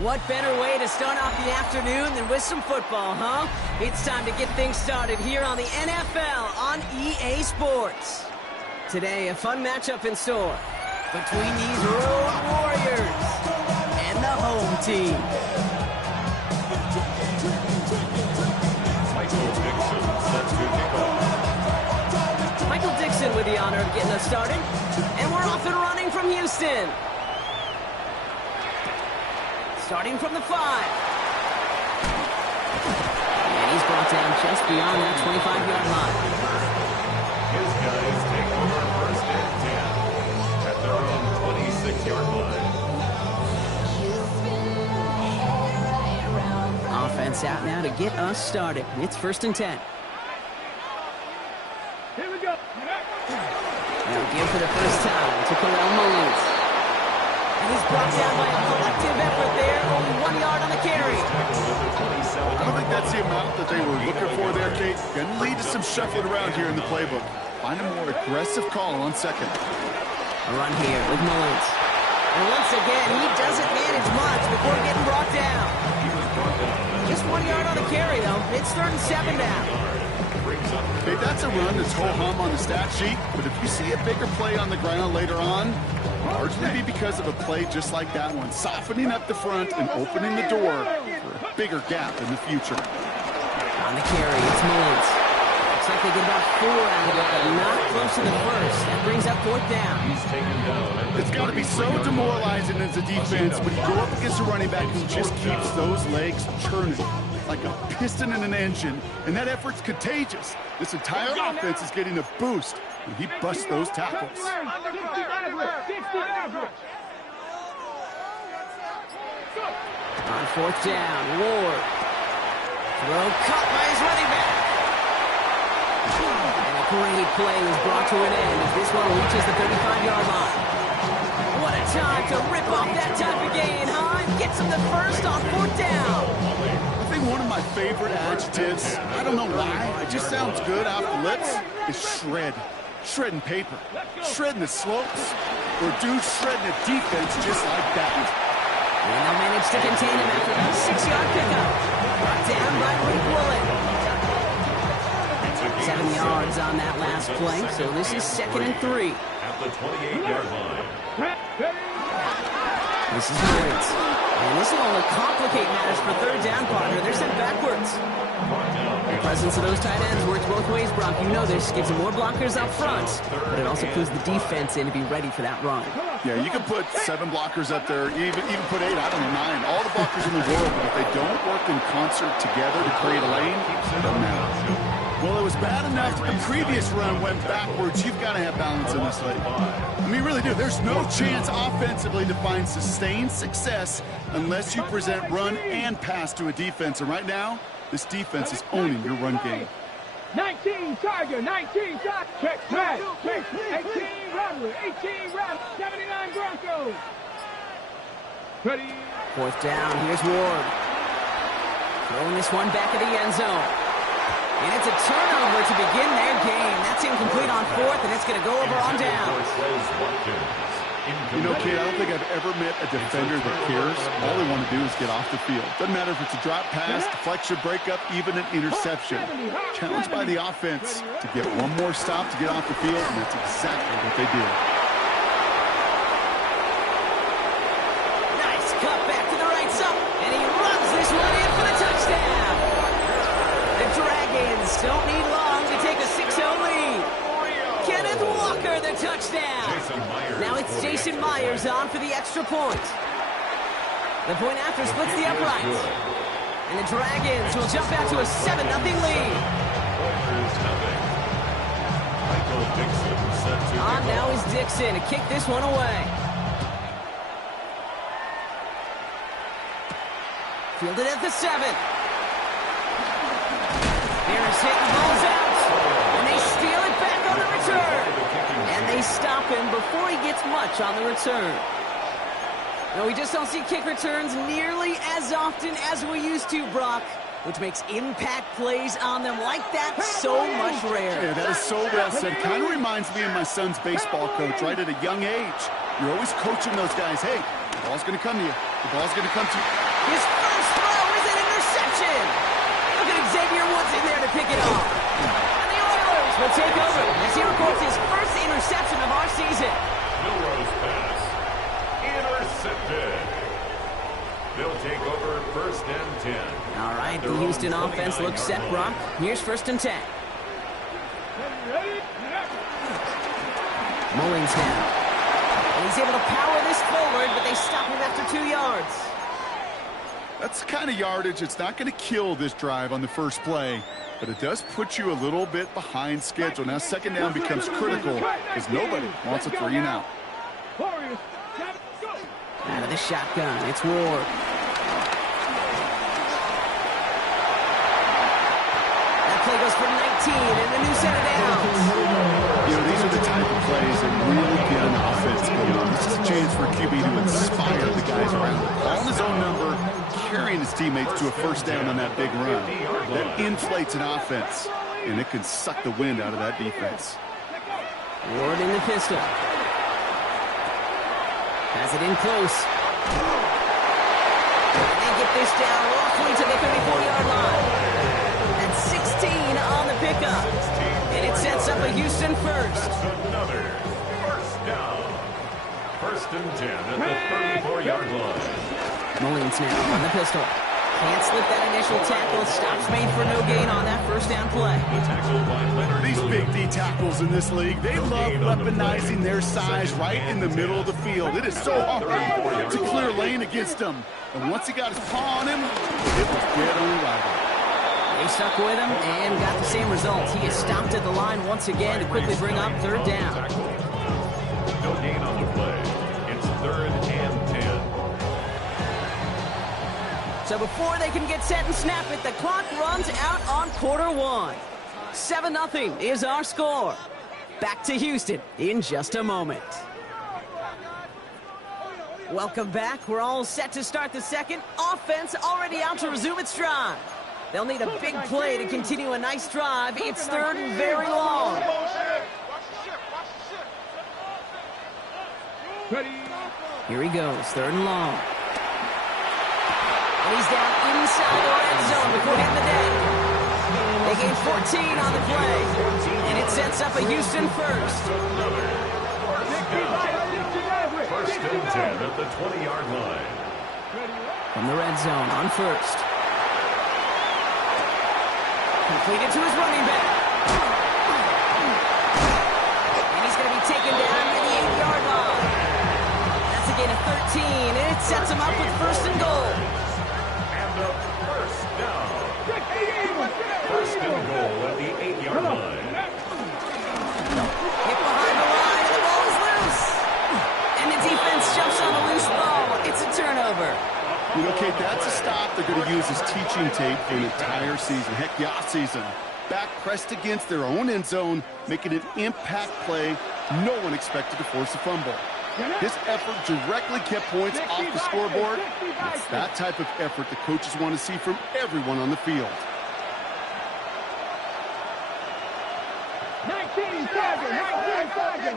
What better way to start off the afternoon than with some football, huh? It's time to get things started here on the NFL on EA Sports. Today, a fun matchup in store between these Road Warriors and the home team. Michael Dixon with the honor of getting us started. And we're off and running from Houston. Starting from the 5. And he's brought down just beyond that 25-yard line. His guys take over first and 10 at their own 26-yard line. Offense out now to get us started. It's first and 10. Here we go. Now give for the first time to Khalil Mullins. And he's brought down by a collective effort there. Only 1 yard on the carry. I don't think that's the amount that they were looking for there, Kate. Going to lead to some shuffling around here in the playbook. Find a more aggressive call on second. A run here with Mullins. And once again, he doesn't manage much before getting brought down. Just 1 yard on the carry, though. It's third and 7 now. Hey, that's a run that's ho-hum on the stat sheet, but if you see a bigger play on the ground later on, largely be because of a play just like that one, softening up the front and opening the door for a bigger gap in the future. On the carry, it's Mullins. Looks like they get about 4 out of it, but not close to the first. That brings up fourth down. It's got to be so demoralizing as a defense when you go up against a running back who just keeps those legs churning like a piston in an engine, and that effort's contagious. This entire offense is getting a boost when he busts those tackles. On fourth down, Ward. Throw cut by his running back. And a great play was brought to an end as this one reaches the 35-yard line. What a time to rip off that type of gain, huh? Gets him the first on fourth down. I think one of my favorite adjectives, I don't know why, it just sounds good off the lips, is shred. Shredding paper. Shredding the slopes. Or dude shredding a defense just like that. And they'll manage to contain him after that 6-yard pickup. Brought down by Rick Woolen. 7 yards on that last play, so this is second and 3. At the 28-yard line. This is Mullins. And this will only complicate matters for third down, partner. They're sent backwards. The presence of those tight ends works both ways, Brock. You know this. Gives them more blockers up front, but it also clues the defense in to be ready for that run. Yeah, you can put 7 blockers up there, even put 8, I don't know, 9. All the blockers in the world, but if they don't work in concert together to create a lane, it doesn't matter. Well, it was bad enough that the previous run went backwards. You've got to have balance in this league. I mean, really do. There's no chance offensively to find sustained success unless you present run and pass to a defense. And right now, this defense is owning your run game. 19 Tiger, 19 Tiger. Check, 18 Rattler, 18 Rattler, 79 Broncos. Ready. Fourth down, here's Ward. Throwing this one back at the end zone. And it's a turnover to begin their game. That's incomplete on fourth, and it's going to go over on down. You know, kid, I don't think I've ever met a defender that cares. All they want to do is get off the field. Doesn't matter if it's a drop pass, deflection, breakup, even an interception. Challenged by the offense to get one more stop to get off the field, and that's exactly what they do. Nice cut back to the right side, and he runs this one in for the touchdown. The Dragons don't need long to take a 6-0 lead. Kenneth Walker, the touchdown. Now it's Jason Myers on for the extra point. The point after splits the uprights. And the Dragons will jump out to a 7-0 lead. On now is Dixon to kick this one away. Fielded at the 7. Harris hitting balls out. And they steal it back on the return. And they stop him before he gets much on the return. No, we just don't see kick returns nearly as often as we used to, Brock, which makes impact plays on them like that so much rarer. Yeah, that is so well said. Kind of reminds me of my son's baseball coach, right at a young age. You're always coaching those guys, hey, the ball's going to come to you. The ball's going to come to you. His first throw is an interception. Look at Xavier Woods in there to pick it off. And the Oilers will take over as he records his first interception of our season. Milrose pass. Intercepted. They'll take over first and 10. All right, the Houston offense looks set, Brock. Here's first and 10. Mullings now. And he's able to power this forward, but they stop him after 2 yards. That's the kind of yardage it's not going to kill this drive on the first play, but it does put you a little bit behind schedule. Now second down becomes critical because nobody wants a 3 and out. Out of the shotgun, it's Ward. That play goes for 19 and the new set of downs. You know, these are the type of plays that really get an offense going. This is a chance for QB to inspire the guys around him. Calling his own number, carrying his teammates to a first down on that big run. That inflates an offense, and it can suck the wind out of that defense. Ward in the pistol. Has it in close. And they get this down roughly to the 34-yard line. That's 16 on the pickup. And it sets up a Houston first. Another first down. First and 10 at the 34-yard line. Mullings now on the pistol. Can't slip that initial tackle. Stops made for no gain on that first down play. The tackle by Leonard. These big D tackles in this league, they love weaponizing their size right in the middle of the field. It is so hard to clear lane against them. And once he got his paw on him, it was dead on arrival. They stuck with him and got the same result. He is stopped at the line once again to quickly bring up third down. No gain on the play. It's third and 10. So before they can get set and snap it, the clock runs out on quarter one. 7-0 is our score. Back to Houston in just a moment. Welcome back. We're all set to start the second. Offense already out to resume its drive. They'll need a big play to continue a nice drive. It's third and very long. Here he goes, third and long. And he's down inside the red zone before hitting the deck. They gain 14 on the play. And it sets up a Houston first. First and 10 at the 20-yard line. From the red zone on first. Completed to his running back. And he's going to be taken down at the 8-yard line. That's a gain of 13, and it sets him up with first and goal. And a first down. First and goal at the 8-yard line. Hit behind the line, and the ball is loose. And the defense jumps on the loose ball. It's a turnover. You know, Kate, that's a stop they're going to use as teaching tape for an entire season. Heck, the offseason. Back pressed against their own end zone, making an impact play. No one expected to force a fumble. His effort directly kept points off the scoreboard. It's that type of effort the coaches want to see from everyone on the field. 19 Charger, 19 Charger.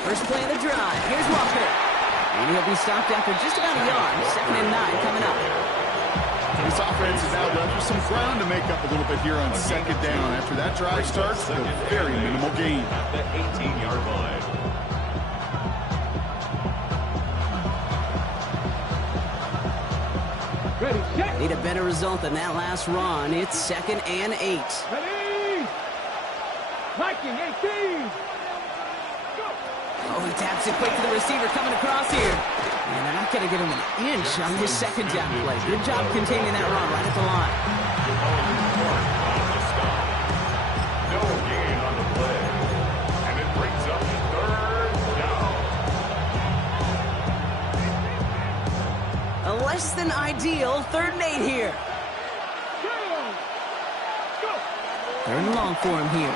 First play of the drive. Here's Walker. And he'll be stopped after just about a yard. Second and 9 coming up. This offense is now left with some ground to make up a little bit here on second down. After that drive starts, a very minimal gain. At the 18-yard line. Ready, set. Need a better result than that last run. It's second and 8. Ready. Viking, 18. Oh, he taps it quick to the receiver coming across here. And they're not going to give him an inch on his second down play. Good job containing that run right at the line. No gain on the play. And it brings up third down. A less than ideal third and 8 here. Third and long for him here.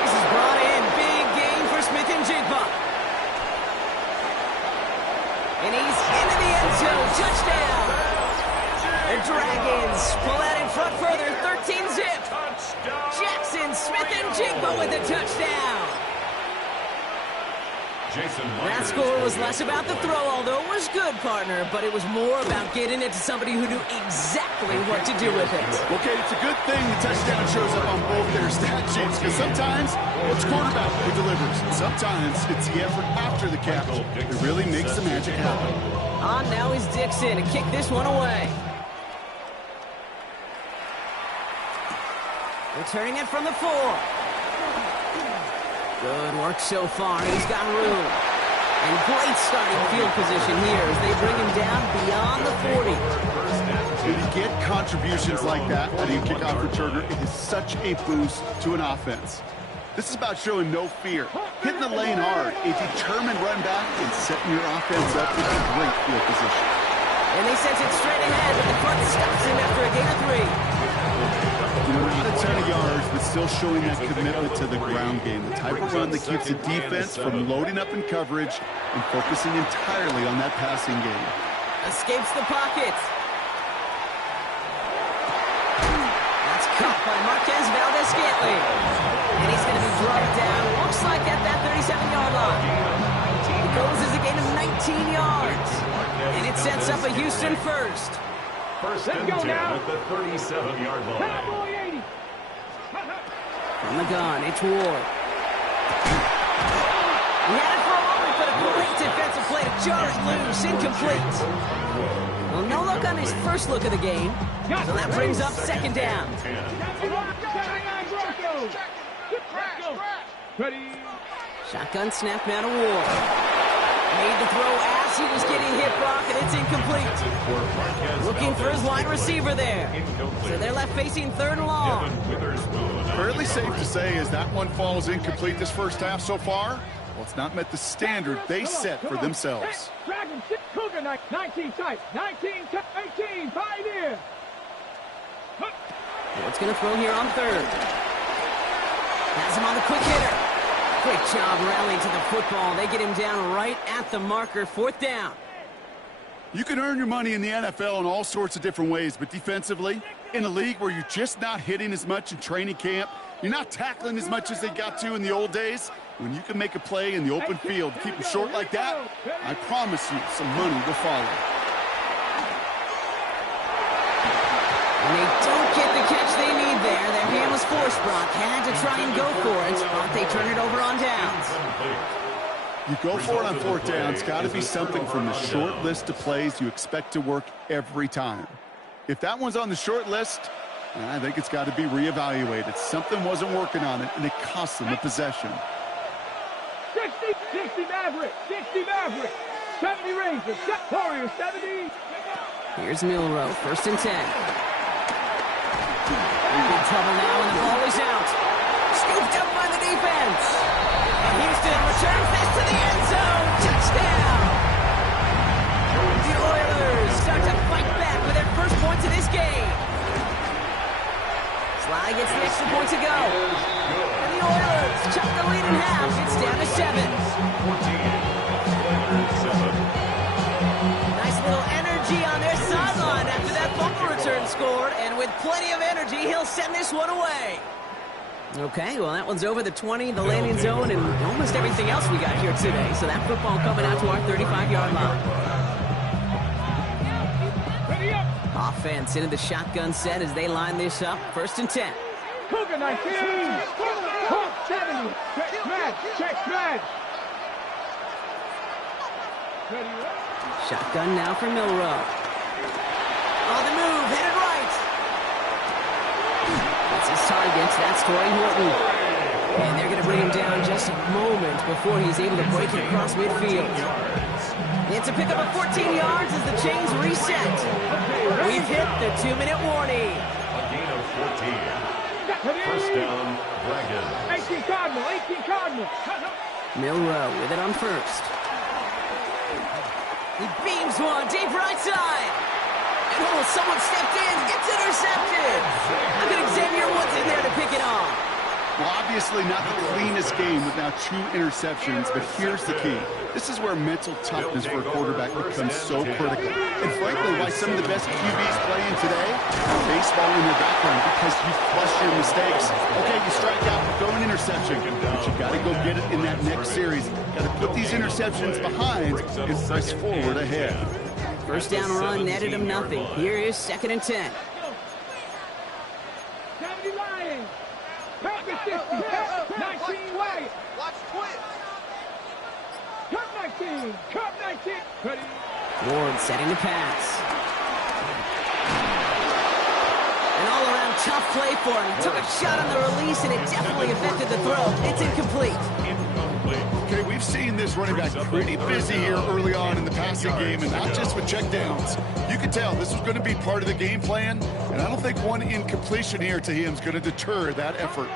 This is brought in. Big gain for Smith-Njigba. And he's into the end zone. Touchdown. The Dragons pull out in front further. 13-zip. Jackson Smith-Njigba with a touchdown. That score was less about the throw, although it was good, partner, but it was more about getting it to somebody who knew exactly what to do with it. Okay, it's a good thing the touchdown shows up on both their stat sheets, because sometimes it's quarterback who delivers, and sometimes it's the effort after the catch that really makes the magic happen. On now is Dixon to kick this one away. Returning it from the 4. Good work so far. He's got room. And great starting field position here as they bring him down beyond the 40. When you get contributions like that out of your kickoff returner, it is such a boost to an offense. This is about showing no fear, hitting the lane hard, a determined run back, and setting your offense up with a great field position. And they sent it straight ahead, but the clock stops him after a gain of 3. You know, not a ton of yards, but still showing that commitment to the ground game. The type of run that keeps the defense from loading up in coverage and focusing entirely on that passing game. Escapes the pocket. That's caught by Marquez Valdez-Scantling. And he's going to be dropped down. Looks like at that 37-yard line. He goes as a gain of 19 yards. And it sets up a Houston first. First and 10 at the 37-yard line. Cowboy 80. From the gun, it's Ward. He had it for a moment, but a great defensive play to jar it loose. Incomplete. Well, no look on his first look of the game. So that brings up second down. Ready. Shotgun snap now to Ward. Made the throw as he was getting hit, Brock, and it's incomplete. Looking for his wide receiver there. So they're left facing 3rd and long. Fairly safe to say as that one falls incomplete this first half so far, well, it's not met the standard they set for themselves. Dragon 6 Cougar 19 tight. 19 18 Pioneer. Ward's going to throw here on 3rd. Has him on the quick hitter. Great job rallying to the football. They get him down right at the marker. 4th down. You can earn your money in the NFL in all sorts of different ways, but defensively, in a league where you're just not hitting as much in training camp, you're not tackling as much as they got to in the old days, when you can make a play in the open field, keep them short like that, I promise you some money will follow. And they don't get the catch they need there. Their hand was forced, Brock. Had to try and go for it, but they turn it over on downs. You go for it on 4th down. It's got to be something from the short list of plays you expect to work every time. If that one's on the short list, I think it's got to be reevaluated. Something wasn't working on it, and it cost them a possession. 60 Maverick. 60 Maverick. 70 Rangers. Warriors 70. Here's Milrow. 1st and 10. In big trouble now, and the ball is out. Scooped up by the defense. And Houston returns this to the end zone. Touchdown! The Oilers start to fight back with their first points of this game. Sly gets the extra point to go. And the Oilers chop the lead in half. It's down to 7. Nice little energy on their sideline after that fumble return scored. And with plenty of energy, he'll send this one away. Okay, well, that one's over the 20, the landing zone, and almost everything else we got here today. So that football coming out to our 35-yard line. Offense into the shotgun set as they line this up. 1st and 10. Cougar 19. Hawk 70. Check smash. Shotgun now for Milrow. On the move, headed right. That's his target. That's Torrey Horton. And they're going to bring him down just a moment before he's able to break it across midfield. It's a pickup of 14 yards as the chains reset. We've hit the 2-minute warning. A gain of 14. First down, Dragons. 18 Cardinal. 18 Cardinal. Milrow with it on 1st. He beams one deep right side. And oh, someone stepped in. It's intercepted. How could Xavier Woods in there to pick it off? Well, obviously not the cleanest game with now 2 interceptions, but here's the key. This is where mental toughness for a quarterback becomes so critical. And frankly, why some of the best QBs playing today have baseball in their background, because you flush your mistakes. Okay, you strike out, throw an interception, but you got to go get it in that next series. Got to put these interceptions behind and press forward ahead. First down run netted him nothing. Here is 2nd and 10. 70 Lions. Cut the 60. 19 Wyatt. Watch twist. Cut 19. Cut 19. Ready. Ward setting the pass. An all-around tough play for him. He took a shot on the release, and it definitely affected the throw. It's incomplete. Okay, we've seen this running back pretty busy here early on in the passing game, and not just with checkdowns. You can tell this was going to be part of the game plan, and I don't think one incompletion here to him is going to deter that effort.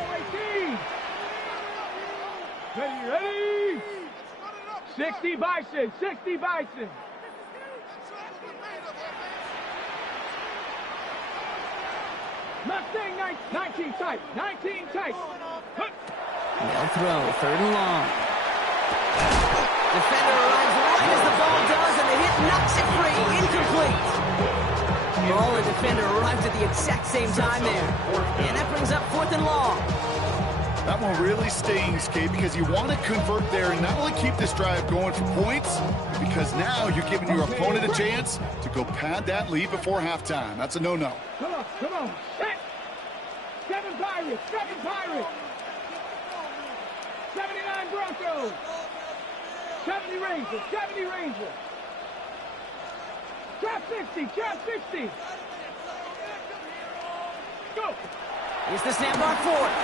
Ready. 60 Bison. 60 Bison. Mustang 19 tight. 19 tight. No throw. 3rd and long. Defender arrives right as the ball does, and the hit knocks it free. Incomplete. Ball and defender arrived at the exact same time there. And that brings up 4th and long. That one really stings, Kate, because you want to convert there and not only keep this drive going for points, but because now you're giving your opponent a chance to go pad that lead before halftime. That's a no-no. Come on. Set. 7 Pirates. 7 Pirates. 79 Broncos. 70 Rangers. 70 Rangers. Trap 60. Trap 60. Go. Here's the snap on 4th.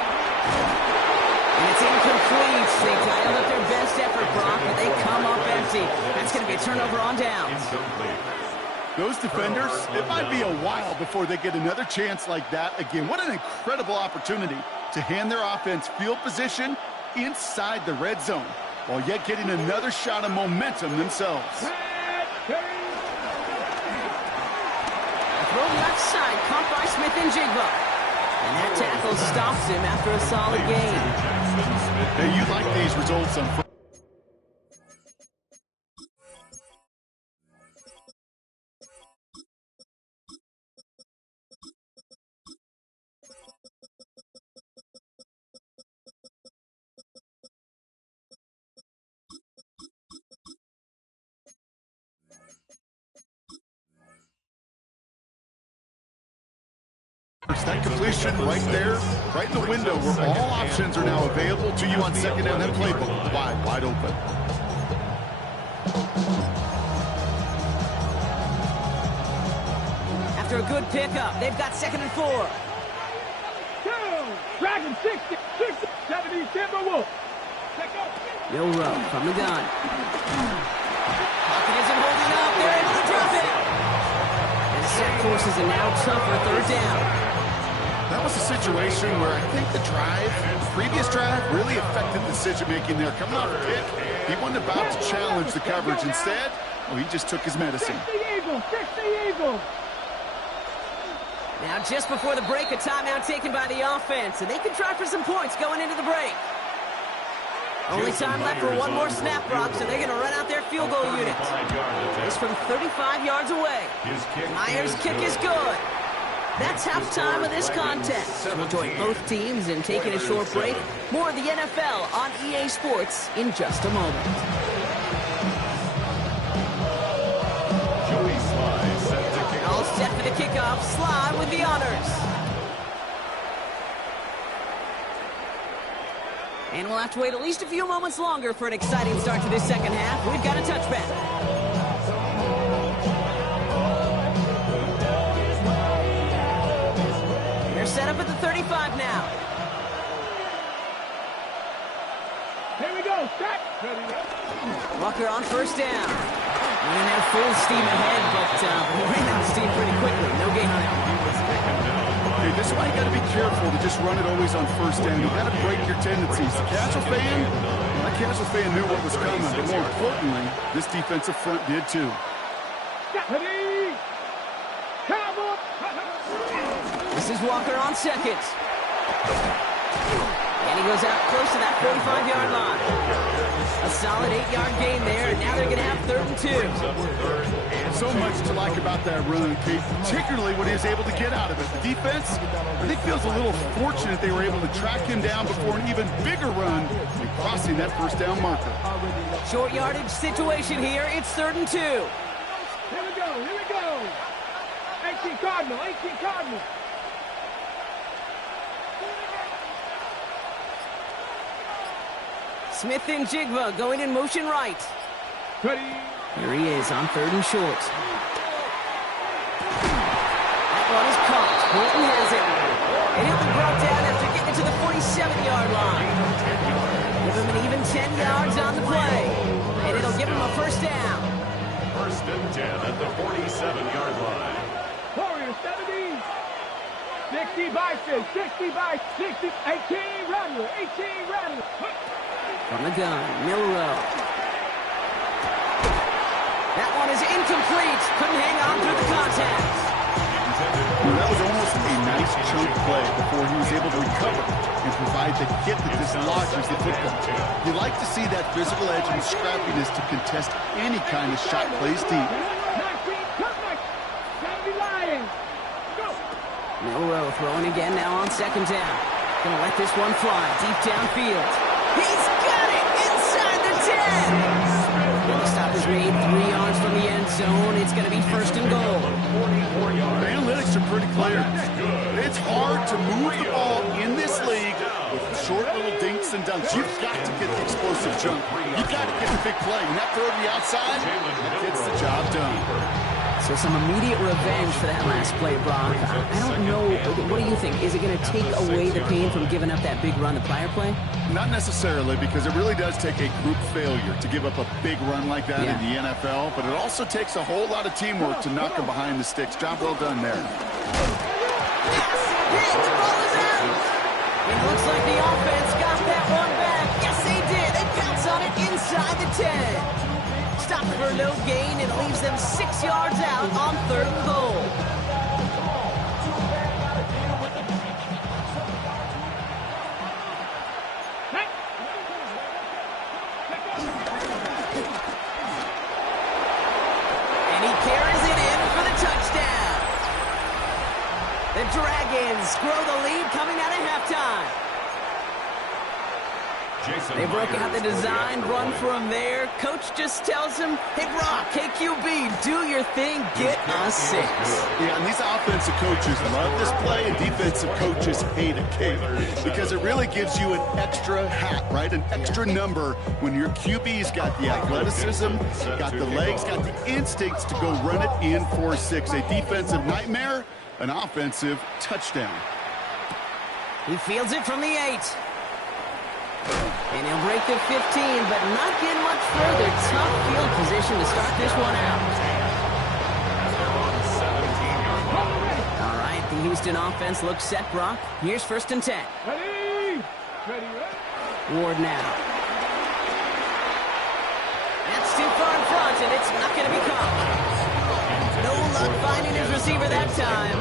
And it's incomplete. They dialed up their best effort, Brock, but they come up empty. That's going to be a turnover on downs. Those defenders, it might be a while before they get another chance like that again. What an incredible opportunity to hand their offense field position inside the red zone, while yet getting another shot of momentum themselves. Throw left side, caught by Smith and Jigba. And that tackle stops him after a solid gain. Hey, you like these results on Friday. That completion right there, right in the window where all options are now available to you on 2nd down and playbook. Wide open. After a good pickup, they've got 2nd and 4. Dragon 60, 70 Timberwolves. Bill Rowe from the gun. Pocket isn't holding up. They're able to drop it. And set forces a now tougher 3rd down. That was a situation where I think the previous drive really affected decision-making there. Coming off a pick, he wasn't about to challenge the coverage. Instead, well, he just took his medicine. 60 Eagles. Now, just before the break, a timeout taken by the offense, and they can try for some points going into the break. Only time left for one more snap, Brock, so they're going to run out their field goal unit. It's from 35 yards away. Myers' kick is good. That's halftime of this contest. We'll join both teams in taking a short break. More of the NFL on EA Sports in just a moment. All set for the kickoff. Sly with the honors. And we'll have to wait at least a few moments longer for an exciting start to this 2nd half. We've got a touchback. Set up at the 35 now. Here we go. Set. Walker on 1st down. Running there full steam ahead, but ran out of steam pretty quickly. No gain on it. Hey, this is why you got to be careful to just run it always on 1st down. You got to break your tendencies. The casual fan, that casual fan knew what was coming, but more importantly, this defensive front did too. Ready. This is Walker on 2nd. And he goes out close to that 45-yard line. A solid 8-yard gain there, and now they're going to have 3rd and 2. So much to like about that run, Keith, particularly when he was able to get out of it. The defense, I think, feels a little fortunate they were able to track him down before an even bigger run and crossing that first down marker. Short yardage situation here. It's 3rd and 2. Here we go, here we go. 18 Cardinal, 18 Cardinal. Smith and Jigba going in motion right. Ready. Here he is on 3rd and short. That one is caught. Bolton has it. And he'll be brought down after getting it to the 47-yard line. Give him an even 10 yards on the play. And it'll give him a first down. 1st and 10 at the 47-yard line. Warriors 70. 60 by 6, 60 by 60. 18 Rattler, 18 Rattler. From the gun, Milrow. That one is incomplete. Couldn't hang on through the contact. Well, that was almost a nice chunk play before he was able to recover and provide the hit that dislodges the football. You like to see that physical edge and scrappiness to contest any kind of shot plays deep. 19, come back. 70 Lions. Go. Milrow throwing again now on 2nd down. Gonna let this one fly deep downfield. He's got it inside the 10. The stop is made 3 yards from the end zone. It's going to be 1st and goal. The analytics are pretty clear. It's hard to move the ball in this league with short little dinks and dunks. You've got to get the explosive jump. You've got to get the big play. And that throw to the outside, that gets the job done. So some immediate revenge for that last play, Brock. I don't know. What do you think? Is it going to take away the pain from giving up that big run the prior play? Not necessarily, because it really does take a group failure to give up a big run like that in the NFL, but it also takes a whole lot of teamwork to knock them behind the sticks. Job well done there. Yes! Hit! The ball is out! It looks like the offense got that one back. Yes, they did. They pounce on it inside the 10. Stop for no gain. It leaves them 6 yards out on 3rd and goal. And he carries it in for the touchdown. The Dragons grow the lead coming out of halftime. They broke out the design run for him there. Coach just tells him, hey, Brock, hey, QB, do your thing, get us 6. Yeah, and these offensive coaches love this play, and defensive coaches hate it, Kate, because it really gives you an extra hat, right? An extra number when your QB's got the athleticism, got the legs, got the instincts to go run it in for 6. A defensive nightmare, an offensive touchdown. He fields it from the 8. And he'll break the 15, but not get much further. Tough field position to start this one out. All right, the Houston offense looks set, Brock. Here's 1st and 10. Ready. Ready, ready. Ward now. That's too far in front, and it's not going to be caught. No luck finding his receiver that time.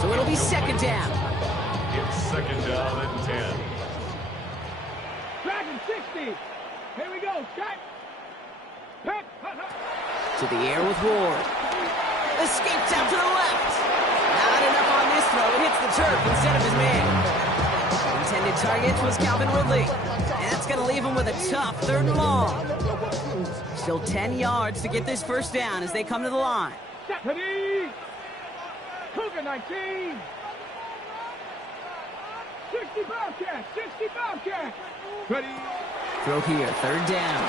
So it'll be 2nd down. It's 2nd down and 10. Dragon 60. Here we go. Shot. To the air with Ward. Escapes out to the left. Not enough on this throw. It hits the turf instead of his man. Intended target was Calvin Ridley. And that's going to leave him with a tough 3rd and long. Still 10 yards to get this 1st down as they come to the line. Ready. Cougar 19. 60 Bobcat. 60 Bobcat. Ready. Throw here, 3rd down.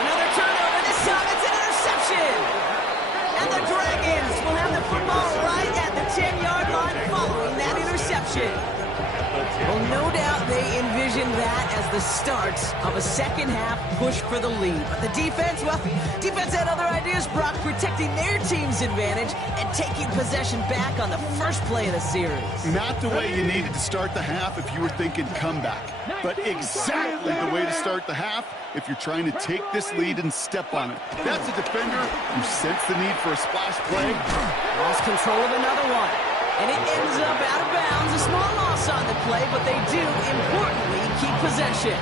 Another turnover. This time it's an interception. And the Dragons will have the football right at the 10-yard line following that interception. Well, no doubt they envisioned that as the start of a second-half push for the lead. But the defense, well, defense had other ideas, Brock, protecting their team's advantage and taking possession back on the first play of the series. Not the way you needed to start the half if you were thinking comeback, but exactly the way to start the half if you're trying to take this lead and step on it. That's a defender who sensed the need for a splash play. Lost control of another one. And it ends up out of bounds. A small loss on the play, but they do, importantly, keep possession.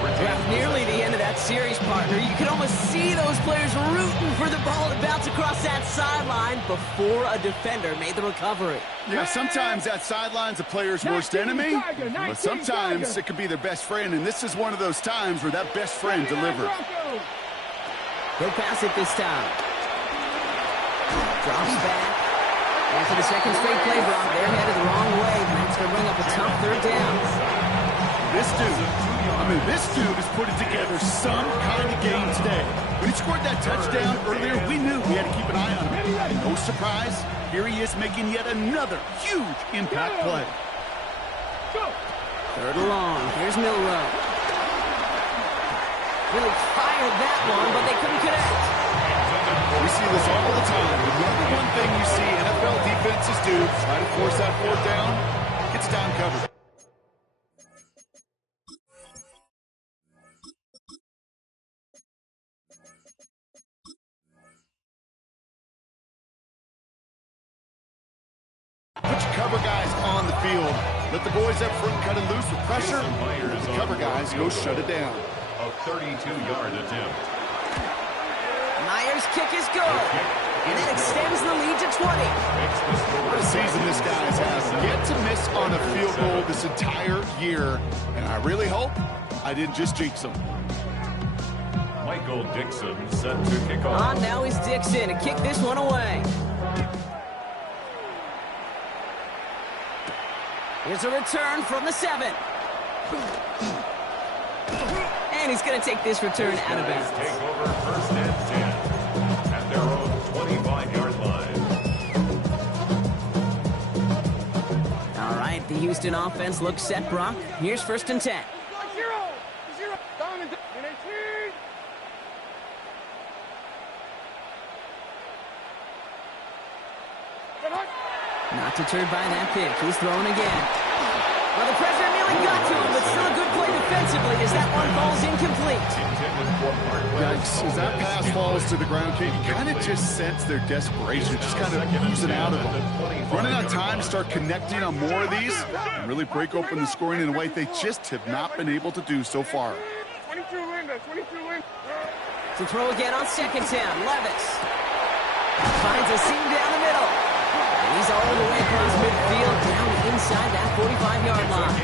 Well, nearly the end of that series, partner. You can almost see those players rooting for the ball to bounce across that sideline before a defender made the recovery. Yeah, sometimes that sideline's a player's worst enemy, but sometimes it could be their best friend, and this is one of those times where that best friend delivered. He'll pass it this time. Drops back. After the second straight play, Brock, they're headed the wrong way. That's going to bring up a tough third down. This dude is putting together some kind of game today. When he scored that touchdown earlier, we knew we had to keep an eye on him. And no surprise, here he is making yet another huge impact play. Third and long. Here's Milroe. Really fired that one, but they couldn't connect. We see this all the time. The number one thing you see NFL defenses do, try to force that fourth down, gets down covered. Put your cover guys on the field. Let the boys up front cut it loose with pressure. The cover guys go shut it down. A 32-yard attempt. Myers' kick is good. And it extends the lead to 20. What a season this guy's having. Yet to miss on a field goal this entire year. And I really hope I didn't just jinx him. Michael Dixon set to kick off. Now is Dixon to kick this one away. Here's a return from the 7. And he's going to take this return out of bounds. Take over first and 10 at their own 25-yard line. All right, the Houston offense looks set, Brock. Here's first and 10. 0. Not deterred by that pick. He's throwing again. Well, the pressure nearly got to him, but still a good play defensively as that one falls incomplete. Yikes, as that pass falls to the ground, you kind of just sense their desperation, just kind of oozing out of them. Running out of time to start connecting on more of these and really break open the scoring in a way they just have not been able to do so far. 22 Linda. To throw again on second down, Levis finds a seam down the middle. And he's all the way across midfield, down inside that 45-yard line.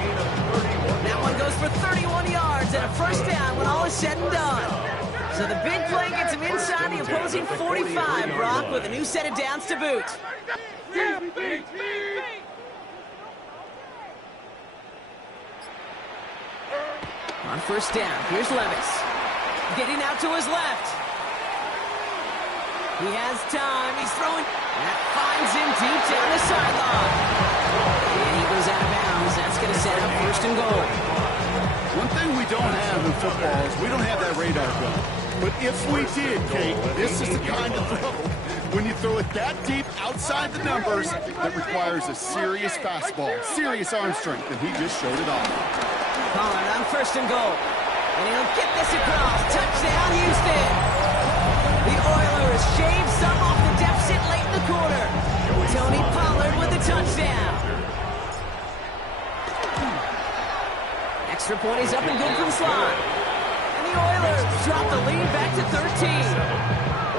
That one goes for 31 yards and a first down when all is said and done. So the big play gets him inside the opposing 45, Brock, with a new set of downs to boot. On first down, here's Levis. Getting out to his left. He has time. He's throwing. That finds him deep down the sideline. And he goes out of bounds. That's going to set up first and goal. One thing we don't have in football is we don't have that radar gun. But if we did, Kate, this is the kind of throw when you throw it that deep outside the numbers that requires a serious fastball, serious arm strength, and he just showed it off. Pollard on first and goal. And he'll get this across. Touchdown, Houston. The Oilers shave some off the deficit late in the quarter. Tony Pollard with the touchdown. Extra point is up and good from Slot. And the Oilers drop the lead back to 13.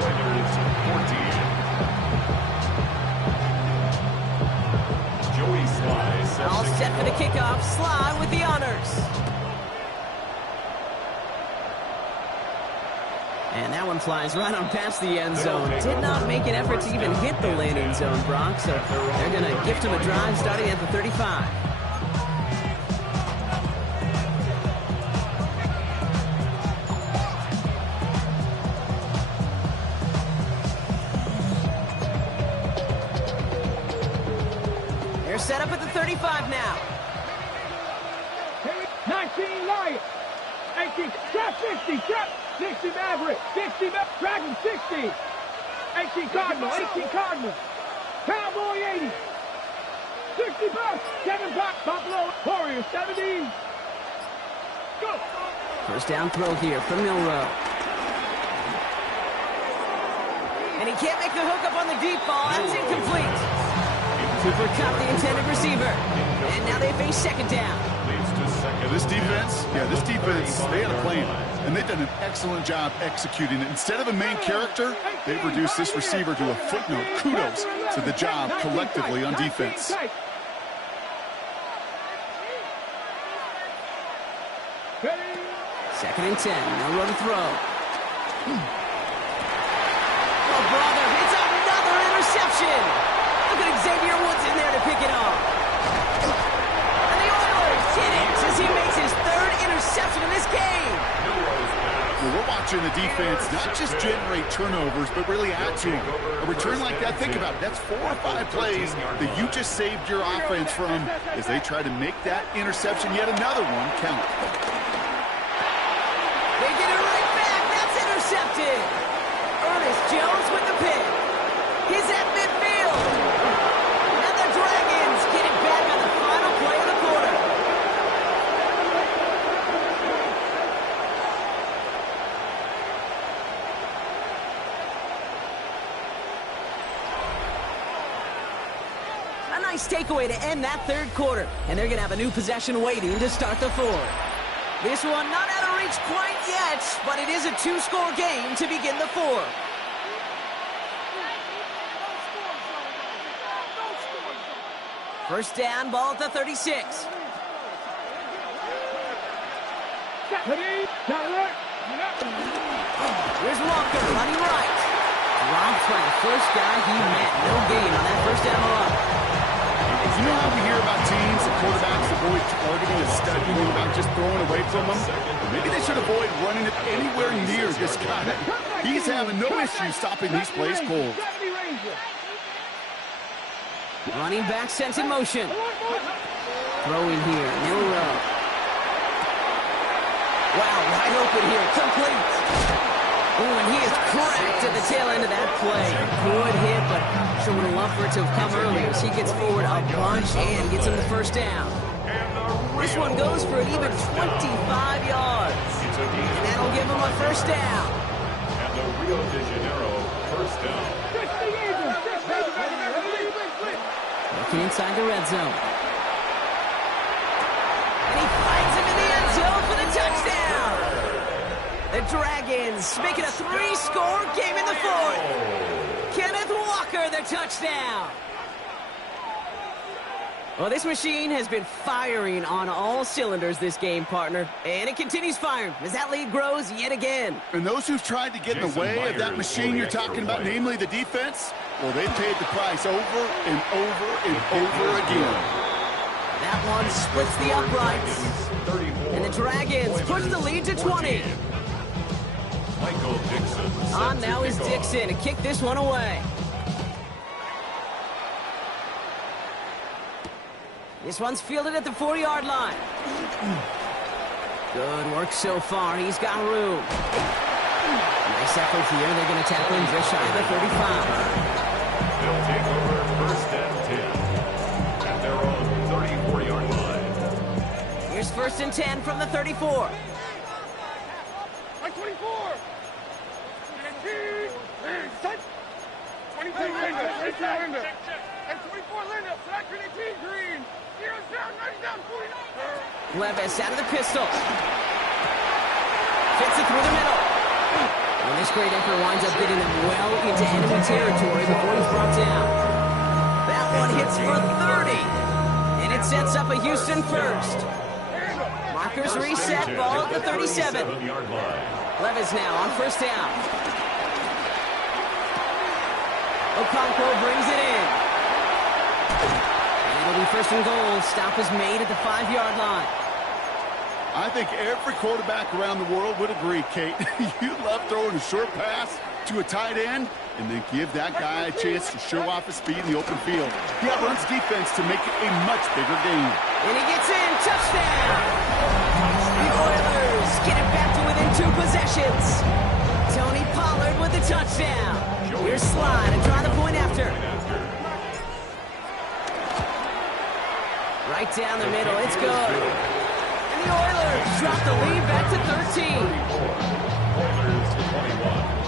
Oilers 14. Joey Sly All set for the kickoff. Sly with the honors. And that one flies right on past the end zone. Did not make an effort to even hit the landing zone, Brock. So they're going to gift him a drive starting at the 35. They're set up at the 35 now. 19 Lions. 18. Trap 60. Trap 60 Maverick. 60 Dragon 60. 18 Cardinal. 18 Cardinal. Cowboy 80. 60 Bucks. 7 Bucks. Buffalo Warriors 70. Go. First down throw here from Milroe. And he can't make the hook up on the deep ball. That's incomplete. Cooper caught the intended receiver. And now they face second down. This defense, they had a plan. And they've done an excellent job executing it. Instead of a main character, they've reduced this receiver to a footnote. Kudos to the job collectively on defense. Second and 10. No room to throw. Oh, brother, it's another interception. Look at Xavier Woods in there to pick it off. And the Oilers get it as he makes his third interception in this game. Well, we're watching the defense not just generate turnovers, but really add to them. A return like that, think about it. That's 4 or 5 plays that you just saved your offense from as they try to make that interception, yet another one, count. They get it right back. That's intercepted. Ernest Jones with the pick. He's at midfield. And the Dragons get it back on the final play of the quarter. A nice takeaway to end that third quarter. And they're going to have a new possession waiting to start the fourth. This one not out of reach quite yet, but it is a 2-score game to begin the fourth. First down, ball at the 36. Here's Walker running right. Dropped by the first guy he met. No gain on that first down run. You know how we hear about teams and quarterbacks avoid targeting a stud quarterback just throwing away from them? Maybe they should avoid running it anywhere near this guy. He's having no issue stopping these plays cold. Running back sent in motion. Throwing here, middle row. Wow, wide open here, complete. Oh, and he is cracked at the tail end of that play. Good hit, but sure would have loved for it to have come earlier. So he gets forward a bunch and gets him the first down. This one goes for an even 25 yards. And that'll give him a first down. And the Rio de Janeiro first down. Looking inside the red zone. And he finds him in the end zone for the touchdown. The Dragons making a 3-score game in the fourth. Kenneth Walker, the touchdown. Well, this machine has been firing on all cylinders this game, partner. And it continues firing as that lead grows yet again. And those who've tried to get in the way of that machine you're talking about, namely the defense, well, they've paid the price over and over and over again. That one splits the uprights. And the Dragons push the lead to 20. Michael Dixon. On now is Dixon to kick this one away. This one's fielded at the 40-yard line. Good work so far. He's got room. Nice effort here. They're going to tackle him just shy of the 35. They'll take over first and 10 at their own 34-yard line. Here's first and 10 from the 34. 24. 23 Linda. 24 Linda. And 24 Linda. Flat 18 Green. Heroes down, 49. Levis out of the pistol. Fits it through the middle. And this great effort winds up getting them well into enemy territory before he's brought down. That one hits for 30. And it sets up a Houston first. Markers reset, ball at the 37. Levis now on first down. Okonkwo brings it in. And it'll be first and goal. Stop is made at the 5-yard line. I think every quarterback around the world would agree, Kate. You love throwing a short pass to a tight end and then give that guy a chance to show off his speed in the open field. He outruns defense to make it a much bigger game. And he gets in. Touchdown! The Oilers get it back to within 2 possessions. Tony Pollard with the touchdown. Here's Slide and try the point after. Right down the middle. It's good. And the Oilers drop the lead back to 13. Oilers 21.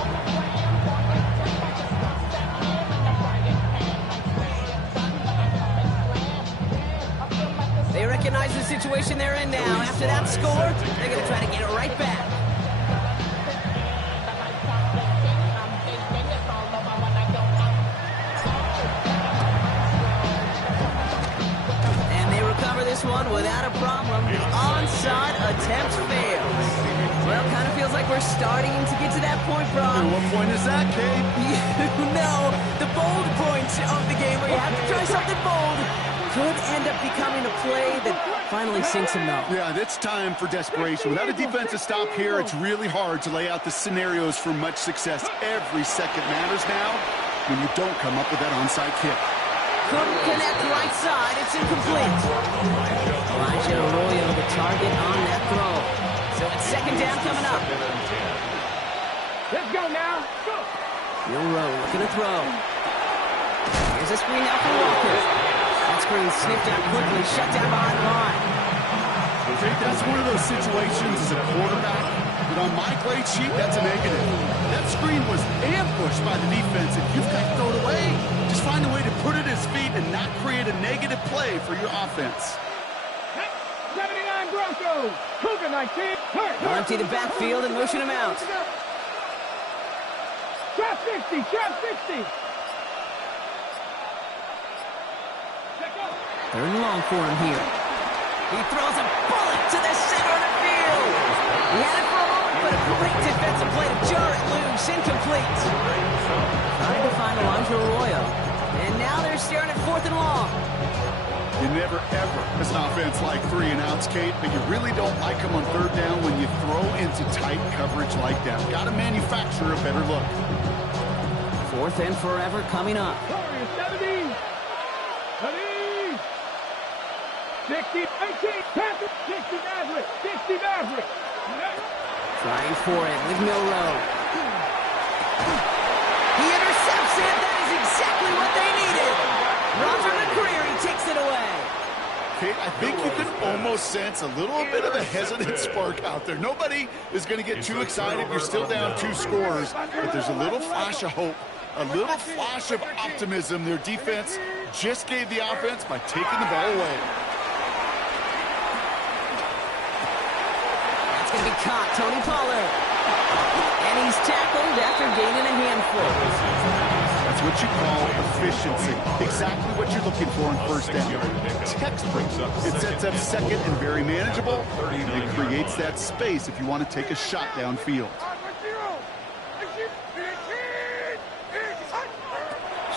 score, they're going to try to get it right back. And they recover this one without a problem. The onside attempt fails. Well, kind of feels like we're starting to get to that point, Brock. And what point is that, Kate? You know, the bold point of the game where you have to try something bold could end up becoming a play that finally sinks him though. Yeah, it's time for desperation. Without a defensive stop here, it's really hard to lay out the scenarios for much success. Every second matters now when you don't come up with that onside kick. Couldn't connect right side. It's incomplete. Elijah Arroyo, the target on that throw. So it's second down coming up. Let's go now. Go. Milroe looking to throw. Here's a screen now for Walker. That screen sniffed out quickly, shut down behind the line. Okay, that's one of those situations as a quarterback, but on my grade sheet, that's a negative. That screen was ambushed by the defense, and you've got to throw it away. Just find a way to put it at his feet and not create a negative play for your offense. 79 Broncos. Cougar 19. They'll empty the backfield and motion him out. Trap 60. Trap 60. Third and long for him here. He throws a bullet to the center of the field. He had it for a moment, but a great defensive play to jar it loose. Incomplete. Trying to find Elijah Arroyo. And now they're staring at fourth and long. You never, ever, as an offense, like 3 and outs, Kate, but you really don't like them on third down when you throw into tight coverage like that. Got to manufacture a better look. Fourth and forever coming up. 70. 60, 18, 60 Maverick, 60 Maverick. Trying for it with Milroe. He intercepts it. That is exactly what they needed. Roger McCreary takes it away. Kate, I think you can almost sense a little bit of a hesitant spark out there. Nobody is going to get too excited. You're still down 2 scores, but there's a little flash of hope, a little flash of optimism. Their defense just gave the offense by taking the ball away. Going to be caught, Tony Pollard. And he's tackled after gaining a handful. That's what you call efficiency. Exactly what you're looking for on first down. Textbook. It sets up second and very manageable. It creates that space if you want to take a shot downfield.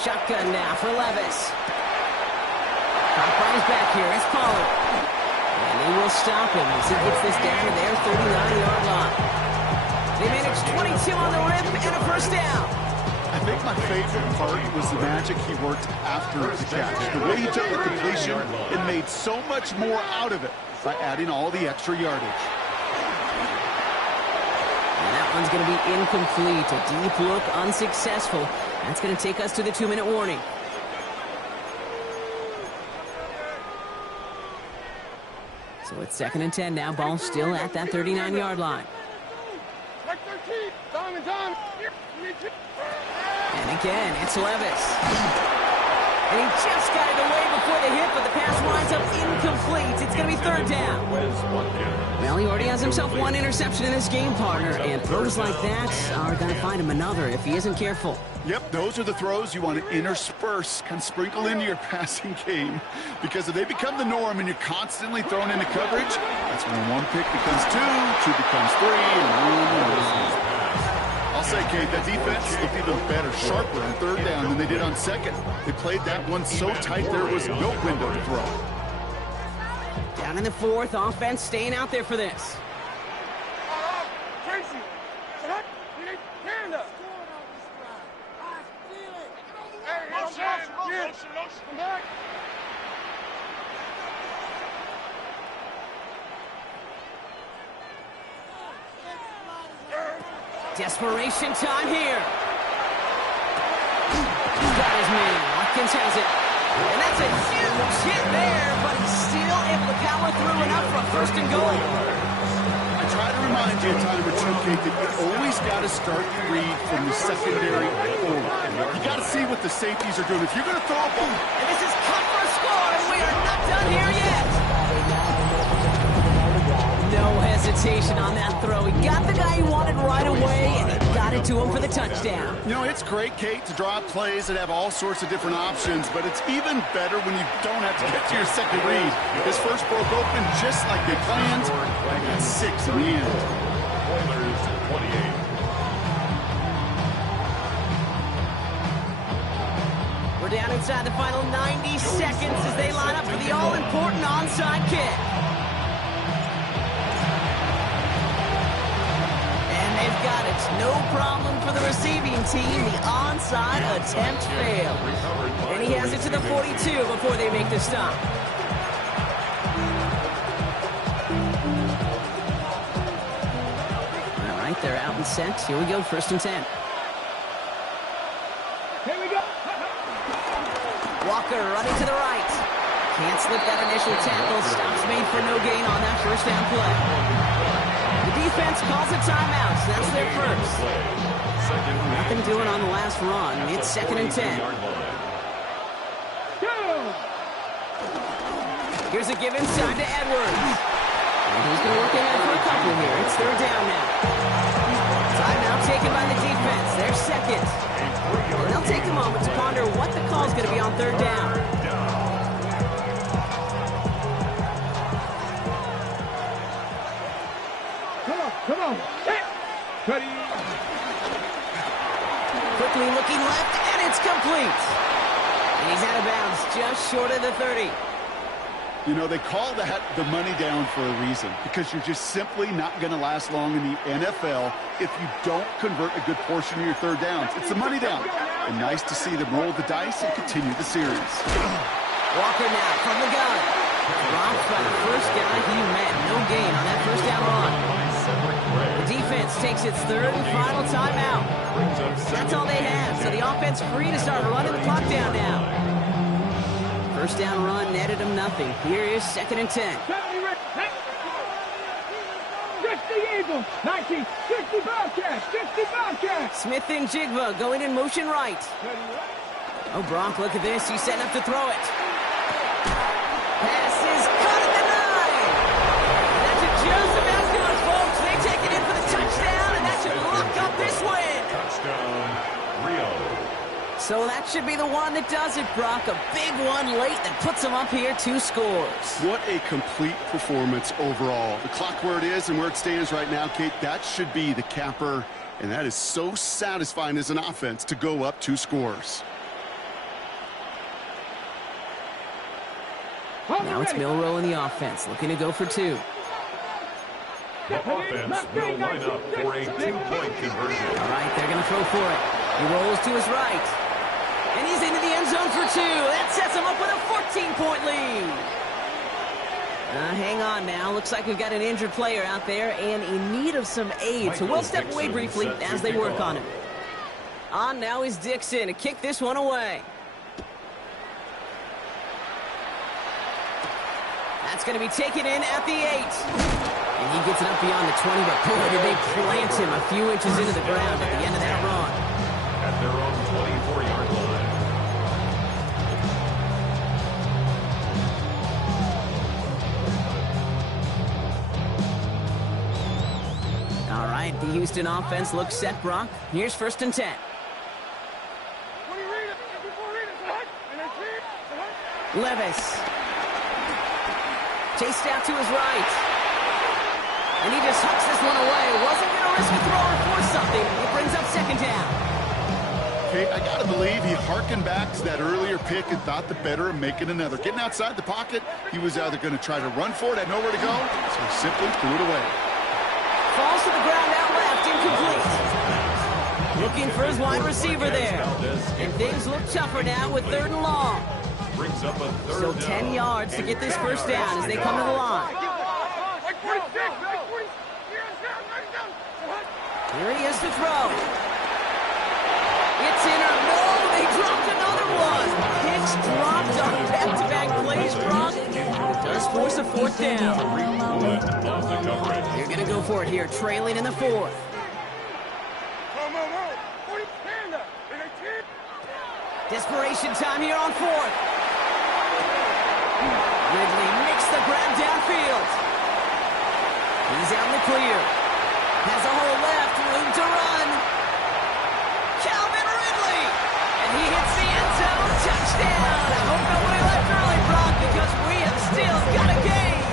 Shotgun now for Levis. Caught by his back here. It's Pollard. And they will stop him as he gets this down to their 39-yard line. They managed 22 on the rip and a first down. I think my favorite part was the magic he worked after the catch. The way he took the completion and made so much more out of it by adding all the extra yardage. And that one's going to be incomplete. A deep look, unsuccessful. That's going to take us to the 2-minute warning. So it's 2nd and 10 now. Ball still at that 39-yard line. And again, it's Levis. And he just got it away before the hit, but the pass winds up incomplete. It's going to be 3rd down. Well, he already has himself 1 interception in this game, partner, and throws like that are going to find him another if he isn't careful. Yep, those are the throws you want to intersperse, kind of sprinkle into your passing game, because if they become the norm and you're constantly thrown into coverage, that's when 1 pick becomes 2, 2 becomes 3, and 1. I'll say, Kate, that defense looked even better, sharper on 3rd down than they did on 2nd. They played that one so tight there was no window to throw. Down in the 4th, offense staying out there for this. Desperation time here. He's got his man. Watkins has it. And that's a huge hit there, but he's still able to power through enough for a 1st and goal. I try to remind you time or two, Kate, that you always got to start the read from the secondary forward. You got to see what the safeties are doing. If you're going to throw a ball, and this is cut for a score, and we are not done here yet. No hesitation on that throw. He got the guy he wanted right away, and he got it to him for the touchdown. You know, it's great, Kate, to draw up plays that have all sorts of different options, but it's even better when you don't have to get to your second read. This first broke open just like they planned, and that's 6 in the end. Oilers 28. We're down inside the final 90 seconds as they line up for the all-important onside kick. And they've got it. No problem for the receiving team. The onside attempt failed. And he has it to the 42 before they make the stop. All right, they're out and set. Here we go, 1st and 10. Here we go. Walker running to the right. Can't slip that initial tackle. Stops made for no gain on that first down play. The defense calls a timeout. So that's their first. Nothing doing on the last run. It's 2nd and 10. Here's a give inside to Edwards. And he's going to work ahead for a couple here. It's 3rd down now. Timeout taken by the defense. They're second. And they'll take a moment to ponder what the call is going to be on 3rd down. Come on. Ready. Quickly looking left, and it's complete. And he's out of bounds, just short of the 30. You know, they call that the money down for a reason, because you're just simply not going to last long in the NFL if you don't convert a good portion of your 3rd downs. It's the money down. And nice to see them roll the dice and continue the series. Walker now from the gun. Dropped by the first guy he met. No gain on that first down run. The defense takes its 3rd and final timeout. That's all they have, so the offense free to start running the clock down now. First down run netted him nothing. Here is 2nd and 10. 60 Eagles. 19. 60 Bobcats. 60 Bobcats. Smith and Jigba going in motion right. Oh, Gronk, look at this. He's setting up to throw it. Pass is caught at the 9. That's just about good, folks. They take it in for the touchdown, and that should lock up this win. Touchdown, Rio. So that should be the one that does it, Brock. A big one late that puts them up here 2 scores. What a complete performance overall. The clock where it is and where it stands right now, Kate, that should be the capper. And that is so satisfying as an offense to go up 2 scores. Now it's Milroe in the offense, looking to go for 2. The offense will line up for a 2-point conversion. All right, they're going to throw for it. He rolls to his right. And he's into the end zone for 2. That sets him up with a 14-point lead. Hang on now. Looks like we've got an injured player out there and in need of some aid. So we'll step away briefly as they work on him. On now is Dixon to kick this one away. That's going to be taken in at the 8. And he gets it up beyond the 20, but boy, did they plant him a few inches into the ground at the end of that run. At their own 24-yard line. All right, the Houston offense looks set, Brock. Here's 1st and 10. Levis. Chased out to his right. And he just hucks this one away. Wasn't going to risk a throw or force something. It brings up 2nd down. Kate, I got to believe he harkened back to that earlier pick and thought the better of making another. Getting outside the pocket, he was either going to try to run for it, had nowhere to go, so he simply threw it away. Falls to the ground out left, incomplete. Looking for his wide receiver there. And things look tougher now with 3rd and long. Brings up a 3rd So down. 10 yards to get this first down as they come to the line. Here he is to throw. It's in or no, they dropped another one. Hicks dropped on back-to-back plays, Brock. It does force a 4th down. They're going to go for it here, trailing in the 4th. Desperation time here on 4th. Ridley makes the grab downfield. He's out in the clear. Has a hole left, room to run. Calvin Ridley! And he hits the end zone, touchdown! I hope nobody left early, Brock, because we have still got a game!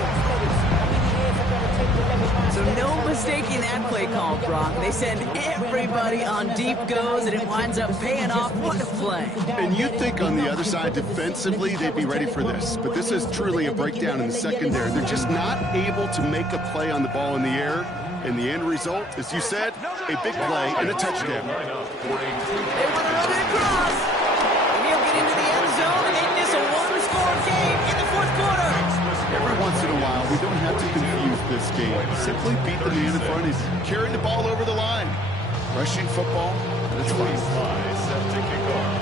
So no mistaking that play call, Brock. They send everybody on deep goes, and it winds up paying off. What a play. And you'd think on the other side, defensively, they'd be ready for this. But this is truly a breakdown in the secondary. They're just not able to make a play on the ball in the air. And the end result, as you said, a big play and a touchdown. They want to run it across. And he'll get into the end zone and make this a one-score game in the fourth quarter. Every once in a while, we don't have to confuse this game. Simply beat the man in front of you. Carry the ball over the line. Rushing football, that's fine. Set to kick off.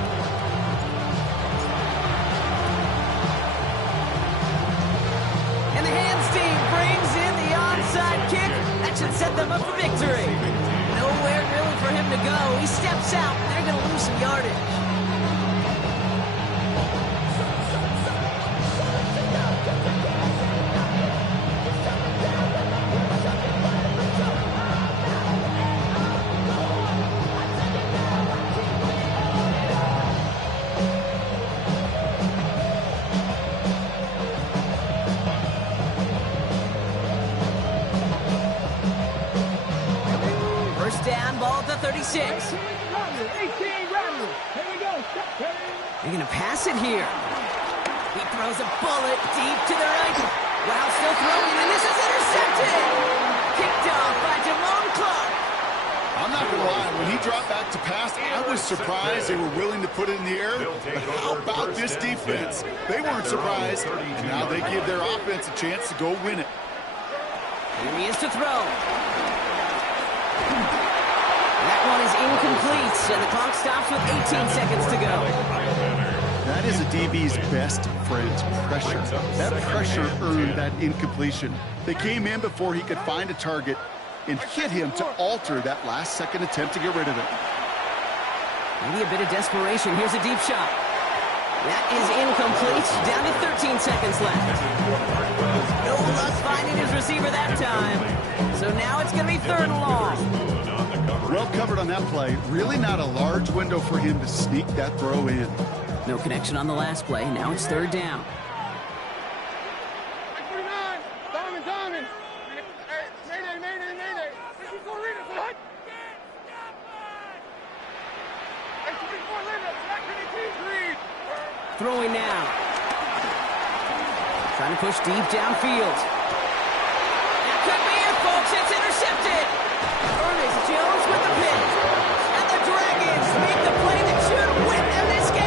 And the hands team brings in the onside kick. That should set them up for victory. Nowhere really for him to go. He steps out. They're going to lose some yardage. First down, ball at the 36. 18 Rattler. Here we go. They're going to pass it here. He throws a bullet deep to the right. Wow, still throwing, and this is intercepted. Kicked off by Damone Clark. I'm not going to lie. When he dropped back to pass, I was surprised they were willing to put it in the air. But how about this defense? They weren't surprised, and now they give their offense a chance to go win it. Here he is to throw. That one is incomplete, and the clock stops with 18 seconds to go. That is a DB's best friend, pressure. That pressure earned that incompletion. They came in before he could find a target and hit him to alter that last-second attempt to get rid of it. Maybe a bit of desperation. Here's a deep shot. That is incomplete. Down to 13 seconds left. No luck finding his receiver that time. So now it's going to be third and long. Well covered on that play. Really not a large window for him to sneak that throw in. No connection on the last play. Now it's third down. 49. Diamond. Mayday. What? Throwing now. Trying to push deep downfield. That could be it, folks. It's intercepted. Ernest Jones with the pick. And the Dragons make the play that should win them this game.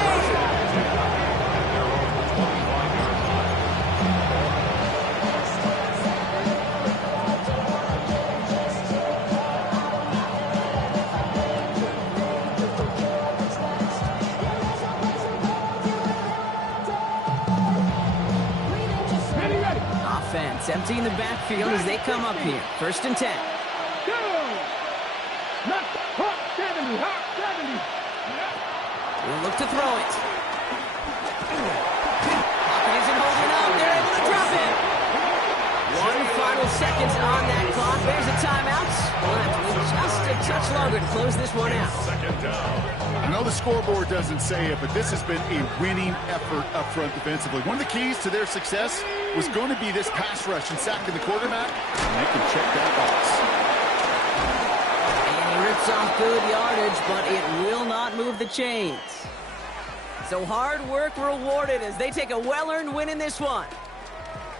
Ready. Offense emptying the backfield as they come up here. First and 10. Go. Not hot 70. We'll look to throw it. Pocket isn't holding up. They're able to drop it. 1 final seconds on that clock. There's a timeout. We'll have to wait just a touch longer to close this one out. Second down. I know the scoreboard doesn't say it, but this has been a winning effort up front defensively. One of the keys to their success was going to be this pass rush and sacking the quarterback, and they can check that box. And he rips off good yardage, but it will not move the chains. So hard work rewarded as they take a well-earned win in this one.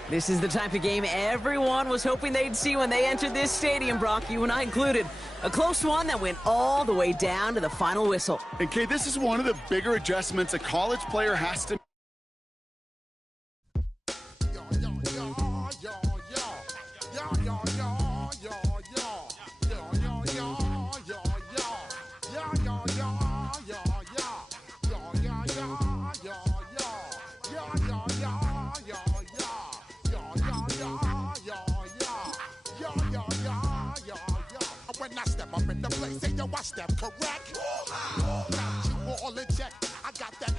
This is the type of game everyone was hoping they'd see when they entered this stadium, Brock, you and I included. A close one that went all the way down to the final whistle. And, Kay, this is one of the bigger adjustments a college player has to When I step up in the place, say yo, I step correct. Got you all in check. I got that